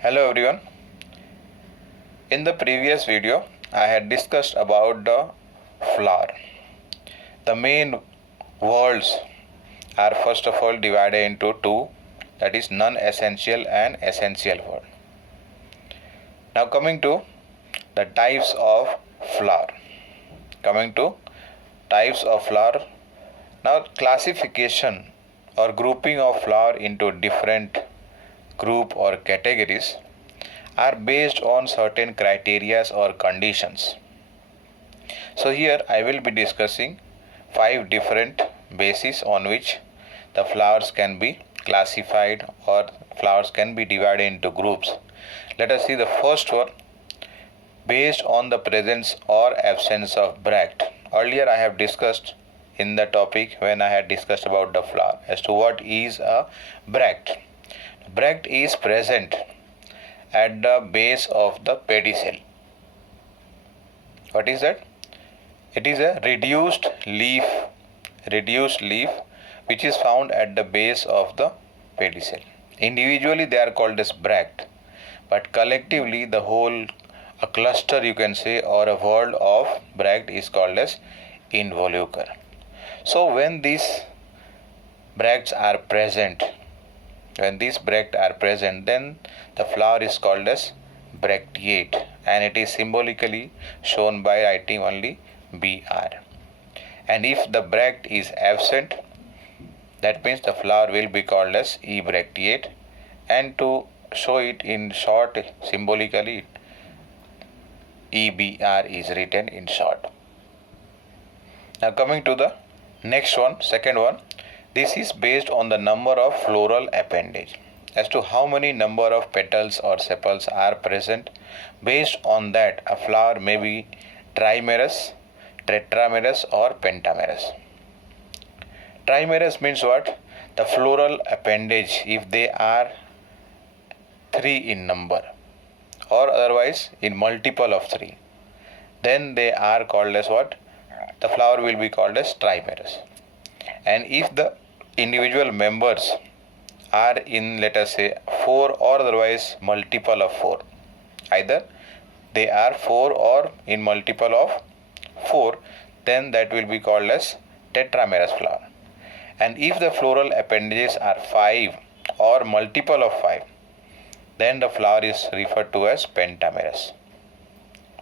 Hello everyone. In the previous video, I had discussed about the flower. The main words are first of all divided into two, that is non-essential and essential word. Now coming to the types of flower. Coming to types of flower. Now classification or grouping of flower into different group or categories are based on certain criteria or conditions. So here I will be discussing 5 different bases on which the flowers can be classified or flowers can be divided into groups. Let us see the first one, based on the presence or absence of bract. Earlier I have discussed in the topic when I had discussed about the flower as to what is a bract. Bract is present at the base of the pedicel. What is that? It is a reduced leaf which is found at the base of the pedicel. Individually they are called as bract, but collectively the whole a cluster you can say or a world of bract is called as involucre. So when these bracts are present, then the flower is called as bracteate, and it is symbolically shown by writing only Br. And if the bract is absent, that means the flower will be called as ebracteate, and to show it in short symbolically, EBR is written in short. Now coming to the next one, second one. This is based on the number of floral appendage, as to how many number of petals or sepals are present. Based on that, a flower may be trimerous, tetramerous or pentamerous. Trimerous means what? The floral appendage, if they are 3 in number or otherwise in multiple of 3, then they are called as what? The flower will be called as trimerous. And if the individual members are in, let us say, 4 or otherwise multiple of 4, either they are 4 or in multiple of 4, then that will be called as tetramerous flower. And if the floral appendages are 5 or multiple of 5, then the flower is referred to as pentamerous.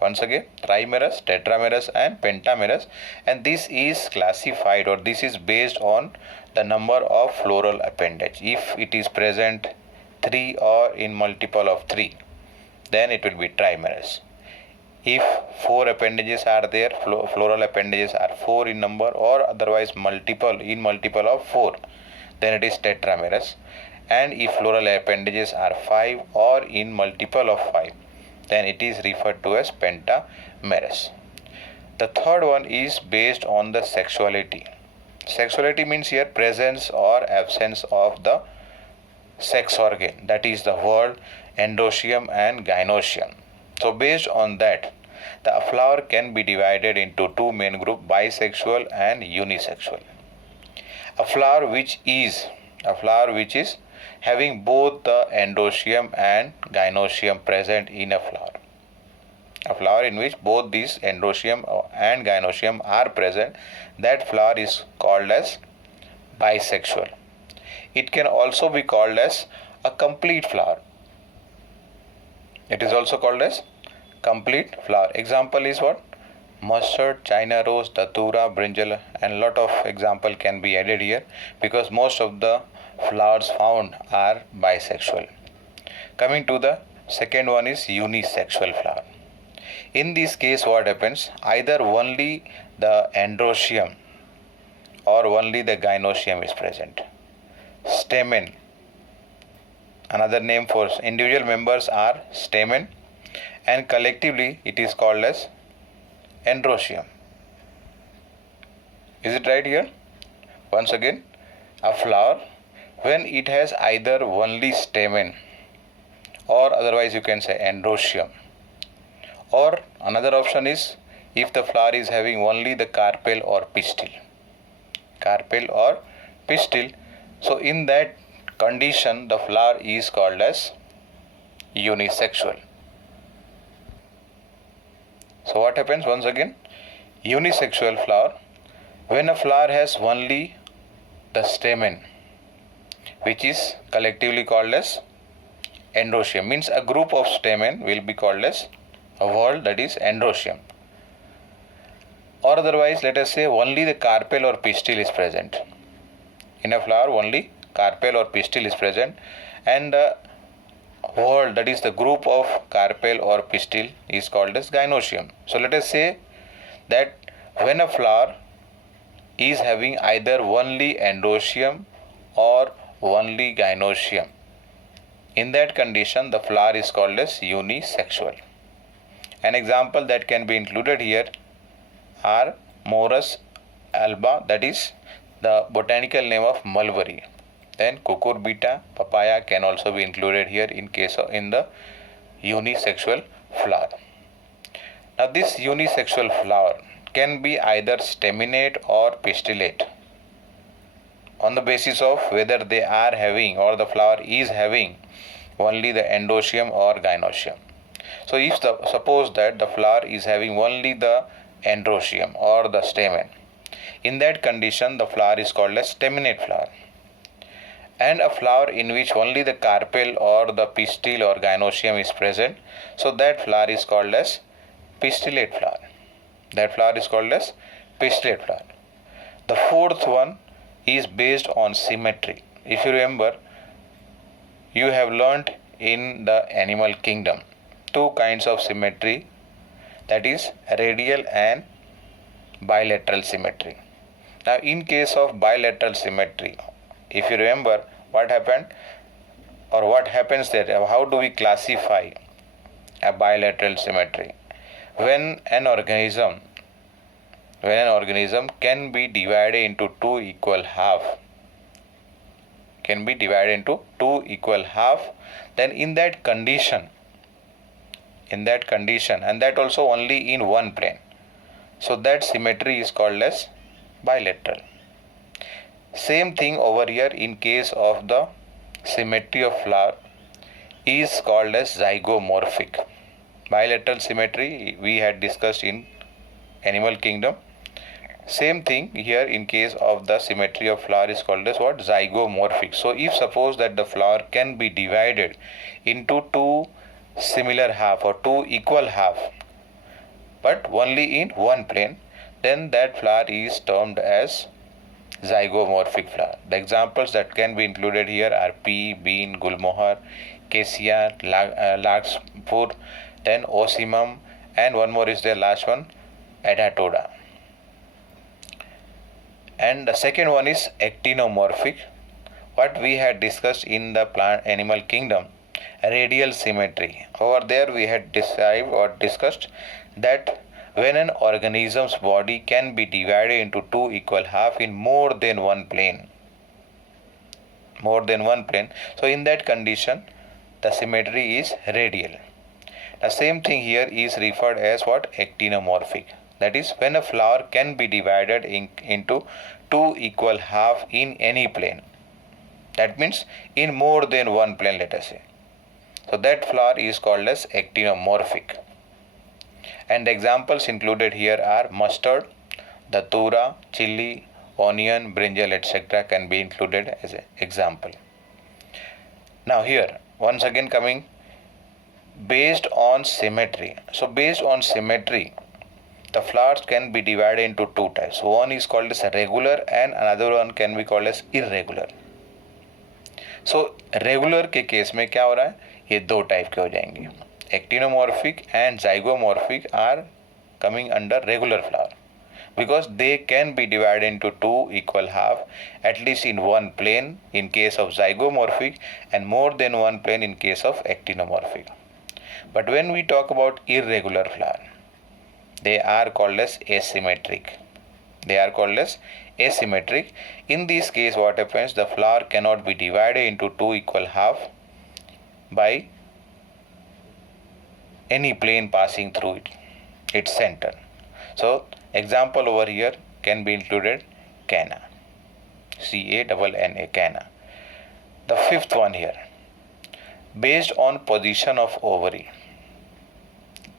Once again, trimerous, tetramerous and pentamerous, and this is classified or this is based on the number of floral appendage. If it is present 3 or in multiple of 3, then it will be trimerous. If 4 appendages are there, floral appendages are 4 in number or otherwise multiple of 4, then it is tetramerous. And if floral appendages are 5 or in multiple of 5, then it is referred to as pentamerous. The third one is based on the sexuality. Sexuality means here presence or absence of the sex organ, that is the word androecium and gynoecium. So based on that, the flower can be divided into two main groups, bisexual and unisexual. A flower which is having both the androecium and gynoecium present in a flower. A flower in which both these androecium and gynoecium are present, that flower is called as bisexual. It can also be called as a complete flower. It is also called as complete flower. Example is what? Mustard, China rose, datura, brinjal, and lot of example can be added here because most of the flowers found are bisexual. Coming to the second one is unisexual flower. In this case what happens? Either only the androecium or only the gynoecium is present. Stamen, another name for individual members are stamen, and collectively it is called as androecium. Is it right here? Once again, a flower when it has either only stamen or otherwise you can say androecium, or another option is if the flower is having only the carpel or pistil. So in that condition the flower is called as unisexual. So what happens once again? Unisexual flower, when a flower has only the stamen, which is collectively called as androecium, means a group of stamen will be called as a whorl, that is androecium. Or otherwise, let us say only the carpel or pistil is present. In a flower, only carpel or pistil is present, and the whorl, that is the group of carpel or pistil, is called as gynoecium. So let us say that when a flower is having either only androecium or only gynoecium, in that condition the flower is called as unisexual. An example that can be included here are Morus alba, that is the botanical name of mulberry. Then cucurbita, papaya can also be included here in the unisexual flower. Now this unisexual flower can be either staminate or pistillate on the basis of whether they are having or the flower is having only the androecium or gynoecium. So if suppose that the flower is having only the androecium or the stamen, in that condition the flower is called as staminate flower. And a flower in which only the carpel or the pistil or gynoecium is present, so that flower is called as pistillate flower. That flower is called as pistillate flower. The fourth one is based on symmetry. If you remember, you have learnt in the animal kingdom two kinds of symmetry, that is radial and bilateral symmetry. Now in case of bilateral symmetry, if you remember what happened or what happens there, how do we classify a bilateral symmetry? When an organism can be divided into two equal half, then in that condition, and that also only in one plane, so that symmetry is called as bilateral. Same thing over here in case of the symmetry of flower is called as zygomorphic. Bilateral symmetry we had discussed in animal kingdom. Same thing here in case of the symmetry of flower is called as what? Zygomorphic. So if suppose that the flower can be divided into two similar half or two equal half, but only in one plane, then that flower is termed as zygomorphic flower. The examples that can be included here are pea, bean, gulmohar, cassia, larkspur, then ocimum, and one more is the last one, adatoda. And the second one is actinomorphic. What we had discussed in the plant animal kingdom, radial symmetry. Over there we had described or discussed that when an organism's body can be divided into two equal half in more than one plane, so in that condition the symmetry is radial. The same thing here is referred as what? Actinomorphic. That is when a flower can be divided into two equal half in any plane. That means in more than one plane, let us say. So that flower is called as actinomorphic. And the examples included here are mustard, datura, chili, onion, brinjal, etc. can be included as an example. Now here, once again coming, based on symmetry. So based on symmetry, the flowers can be divided into two types. One is called as regular and another one can be called as irregular. So regular के case में क्या हो रहा है, ये दो type के हो जाएंगे. Actinomorphic and zygomorphic are coming under regular flower because they can be divided into two equal half at least in one plane in case of zygomorphic and more than one plane in case of actinomorphic. But when we talk about irregular flower, they are called as asymmetric. In this case, what happens? The flower cannot be divided into two equal half by any plane passing through its center. So, example over here can be included canna. C-A-N-N-A, canna. The fifth one here. based on position of ovary.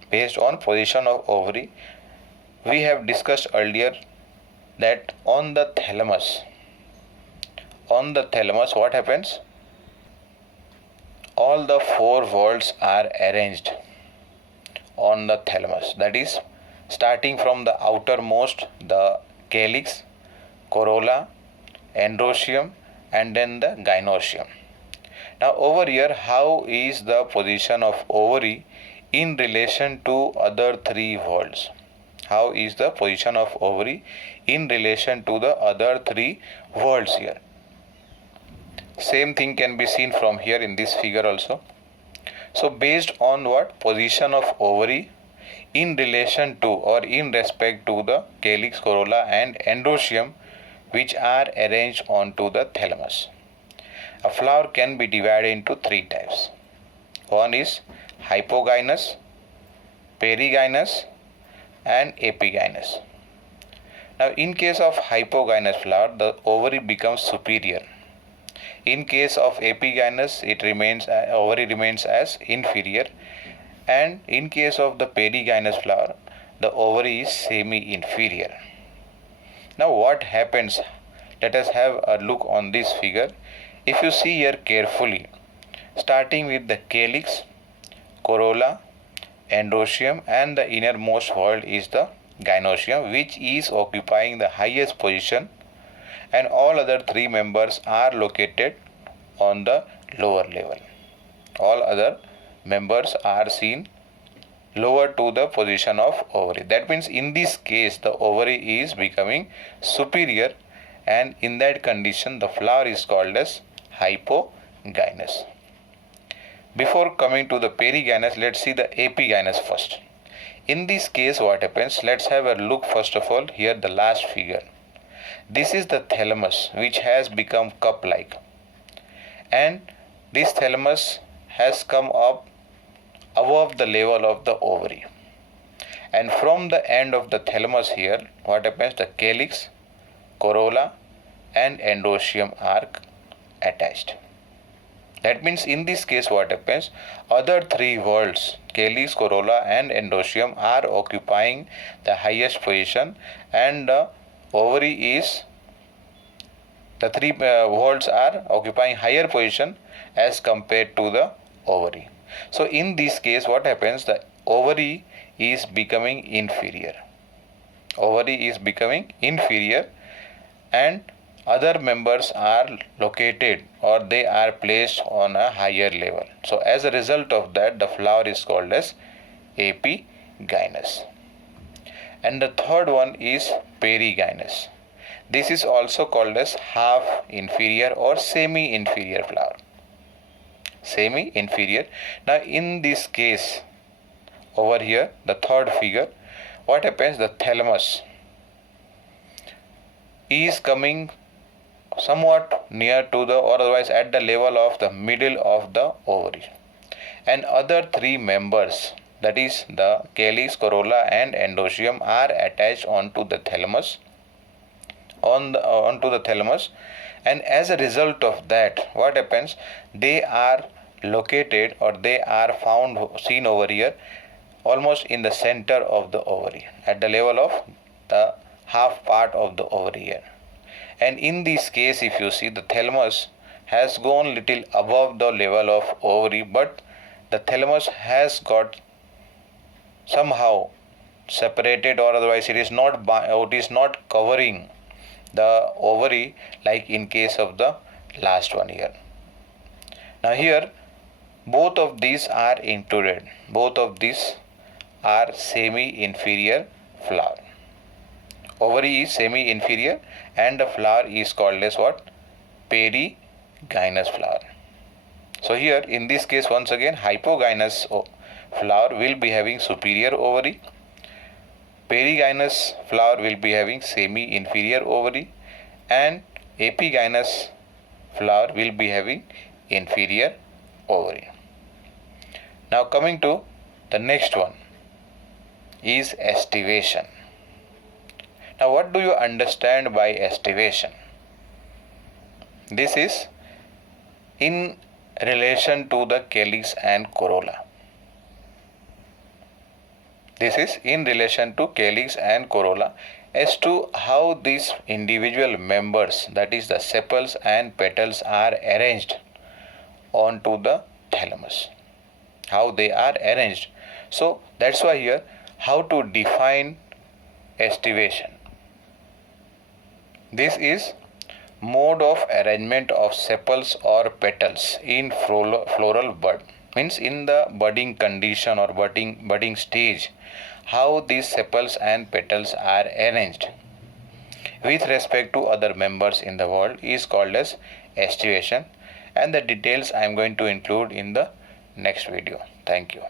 Based on position of ovary, we have discussed earlier that on the thalamus, what happens? All the four whorls are arranged on the thalamus. That is, starting from the outermost, the calyx, corolla, androecium, and then the gynoecium. Now over here, how is the position of ovary in relation to other three whorls? How is the position of ovary in relation to the other three whorls here? Same thing can be seen from here in this figure also. So based on what? Position of ovary in relation to or in respect to the calyx, corolla and androecium, which are arranged onto the thalamus. A flower can be divided into three types. One is hypogynous, perigynous and epigynous. Now in case of hypogynous flower, the ovary becomes superior. In case of epigynous, ovary remains as inferior, and in case of the perigynous flower, the ovary is semi-inferior. Now what happens? Let us have a look on this figure. If you see here carefully, starting with the calyx, corolla, androecium and the innermost whorl is the gynoecium, which is occupying the highest position, and all other three members are located on the lower level. All other members are seen lower to the position of ovary. That means in this case the ovary is becoming superior, and in that condition the flower is called as hypogynous. Before coming to the perigynous, let's see the epigynous first. In this case what happens? Let's have a look first of all here, the last figure. This is the thalamus, which has become cup-like, and this thalamus has come up above the level of the ovary, and from the end of the thalamus here, what happens? The calyx, corolla and androecium are attached. That means in this case what happens? Other three whorls, calyx, corolla and androecium, are occupying the highest position, and the three whorls are occupying higher position as compared to the ovary. So in this case what happens? The ovary is becoming inferior. And other members are located or they are placed on a higher level. So as a result of that, the flower is called as epigynous. And the third one is perigynous. This is also called as half inferior or semi-inferior flower. Semi-inferior. Now in this case, over here, the third figure, what happens? The thalamus is coming somewhat near to the, or otherwise at the level of the middle of the ovary, and other three members, that is the calyx, corolla and androecium, are attached onto the thalamus, and as a result of that, what happens? They are located or they are seen over here almost in the center of the ovary, at the level of the half part of the ovary here. And in this case, if you see, the thalamus has gone little above the level of ovary, but the thalamus has got somehow separated, or otherwise it is not covering the ovary like in case of the last one here. Now here both of these are included. Both of these are semi-inferior flower. Ovary is semi-inferior and the flower is called as what? Perigynous flower. So here in this case, once again, hypogynous flower will be having superior ovary. Perigynous flower will be having semi-inferior ovary, and epigynous flower will be having inferior ovary. Now coming to the next one is estivation. Now what do you understand by estivation? This is in relation to the calyx and corolla. This is in relation to calyx and corolla as to how these individual members, that is the sepals and petals, are arranged onto the thalamus. How they are arranged. So that's why here how to define estivation. This is mode of arrangement of sepals or petals in floral bud, means in the budding condition or budding stage, how these sepals and petals are arranged with respect to other members in the world is called as estivation, and the details I am going to include in the next video. Thank you.